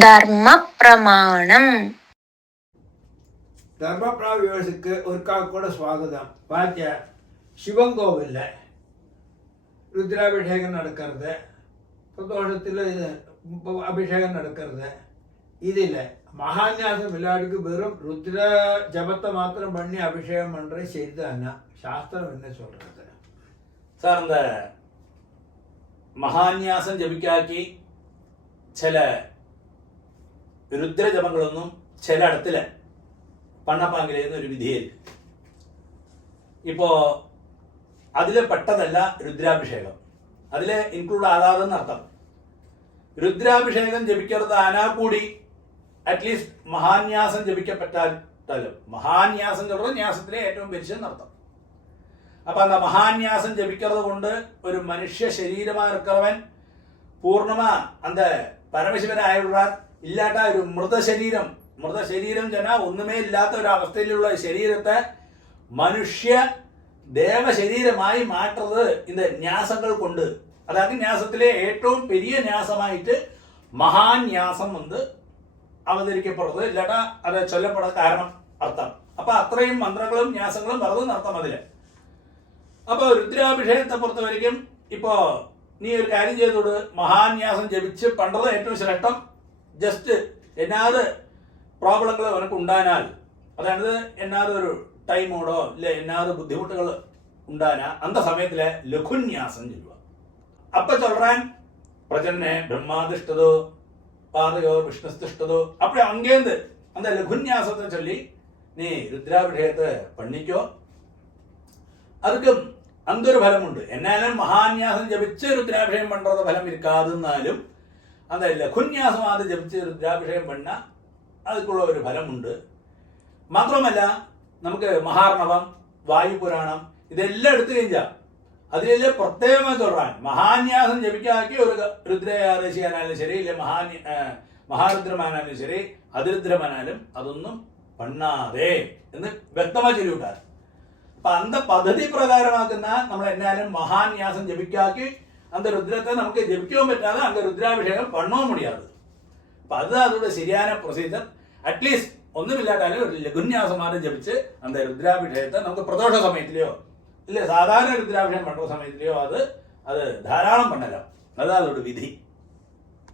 ധർമ്മ പ്രമാണം. ധർമ്മപ്രാവിവേഴ്സിക്ക് ഒരിക്കൽ കൂടെ സ്വാഗതം. പാറ്റ ശിവൻകോവില് രുദ്രാഭിഷേകം നടക്കരുത്, പ്രദോഷത്തിൽ അഭിഷേകം നടക്കരുത്. ഇതില് மகான்யாசம் விளையாடுக்கு வெறும் ருத்ர ஜபத்தை மாத்திரம் பண்ணி அபிஷேகம் பண்றது சரிதானா? சாஸ்திரம் என்ன சொல்றது சார்? அந்த മഹാന്യാസം ജപിക്കാക്കി ചില രുദ്രജപങ്ങളൊന്നും ചിലയിടത്തില് പണ്ണപ്പാങ്കിലെന്ന് ഒരു വിധിയില്ല. ഇപ്പോ അതില് പെട്ടതല്ല രുദ്രാഭിഷേകം, അതില് ഇൻക്ലൂഡ് ആകാതെന്ന് അർത്ഥം. രുദ്രാഭിഷേകം ജപിക്കരുത് ആനാ കൂടി അറ്റ്ലീസ്റ്റ് മഹാന്യാസം ജപിക്കപ്പെട്ടാലും, മഹാന്യാസം എന്നുള്ളത് ന്യാസത്തിലെ ഏറ്റവും പരിശുദ്ധം നടത്തം. അപ്പൊ அந்த மகான்யாசம் ஜபிக்கிறது கொண்டு ஒரு மனுஷ சரீரமா இருக்கிறவன் பூர்ணமா அந்த பரமசிவனாயுள்ளார். ഇല്ലാത്ത ഒരു മൃതശരീരം ചെന്നാൽ ഒന്നുമേ ഇല്ലാത്ത ഒരു അവസ്ഥയിലുള്ള ശരീരത്തെ മനുഷ്യ ദേവശരീരമായി മാറ്റുന്നത് இந்த ന്യാസങ്ങൾ കൊണ്ട്. അതായത് ന്യാസത്തിലെ ഏറ്റവും പെരിയ ന്യാസമായിട്ട് മഹാന്യാസം வந்து അവതരിക്കപ്പെടുന്നത്. ഇല്ലാട്ട അത് ചൊല്ലപ്പെടാൻ കാരണം അർത്ഥം. അപ്പൊ അത്രയും മന്ത്രങ്ങളും ന്യാസങ്ങളും പറഞ്ഞത് അർത്ഥം അതില്. അപ്പോൾ രുദ്രാഭിഷേകത്തെ പൊறுத்த വரைക്കും ഇപ്പോൾ നീ ഒരു കാര്യം ചെയ്തോട്, മഹാന്യാസം ജപിച്ച് പണ്ടത് ഏറ്റവും ശ്രേഷ്ഠം. ജസ്റ്റ് എന്നാത് പ്രോബ്ലങ്ങൾ അവനക്ക് ഉണ്ടാനാൽ, അതായത് എന്നാത് ഒരു ടൈമോടോ ഇല്ല എന്നാത് ബുദ്ധിമുട്ടുകൾ ഉണ്ടാനാ അന്ത സമയത്തിലെ ലഘുന്യാസം ചൊല്ലുക. അപ്പൊ ചൊല്ലാൻ പ്രജന്നെ ബ്രഹ്മാധിഷ്ഠതോ പാതയോ വിഷ്ണുസ്തിഷ്ഠതോ അപ്പഴ അങ്ങേന്ത് അന്ത ലഘുന്യാസത്തെ ചൊല്ലി നീ രുദ്രാഭിഷേകത്തെ പണിക്കോ. அதுக்கும் அந்த ஒரு பலம் உண்டு. എന്നാലും മഹാന്യാസം ജപിച്ച് രുദ്രാഭിഷേകം പண்றது ഫലം ഇരിക്കാതെന്നാലും அந்த ലഘുന്യാസം അത് ജപിച്ച് രുദ്രാഭിഷേകം പണ്ണ അതുക്കുള്ള ഒരു ഫലമുണ്ട്. മാത്രമല്ല നമുക്ക് മഹാർണവം, വായുപുരാണം ഇതെല്ലാം എടുത്തു കഴിഞ്ഞാൽ അതിലെല്ലാം പ്രത്യേകമായി തുടരാൻ മഹാന്യാസം ജപിക്കാക്കി ഒരു രുദ്രയാദേശിയാനാലും ശരി, ഇല്ല മഹാരുദ്രമാനാലും ശരി, അതിരുദ്രമാനാലും അതൊന്നും പണ്ണാതെ എന്ന് വ്യക്തമായി ചൊല്ലിവിട്ടാൽ. അപ്പൊ അന്ത പദ്ധതി പ്രകാരമാക്കുന്ന നമ്മൾ എന്നാലും മഹാന്യാസം ജപിക്കാക്കി അന്ത രുദ്രത്തെ നമുക്ക് ജപിക്കാൻ പറ്റാതെ അന്ത രുദ്രാഭിഷേകം പണ്ണവും മുടിയാതെ. അപ്പൊ അത് അതോടെ ശരിയായ പ്രൊസീജർ. അറ്റ്ലീസ്റ്റ് ഒന്നുമില്ലാട്ടാലും ഒരു ലഘുന്യാസമാരെ ജപിച്ച് അന്ത രുദ്രാഭിഷേകത്തെ നമുക്ക് പ്രദോഷ സമയത്തിലെയോ ഇല്ല സാധാരണ രുദ്രാഭിഷേകം പண்ற സമയത്തിലെയോ അത് ധാരാളം പണ്ണലാം. അതാ അതോട് വിധി.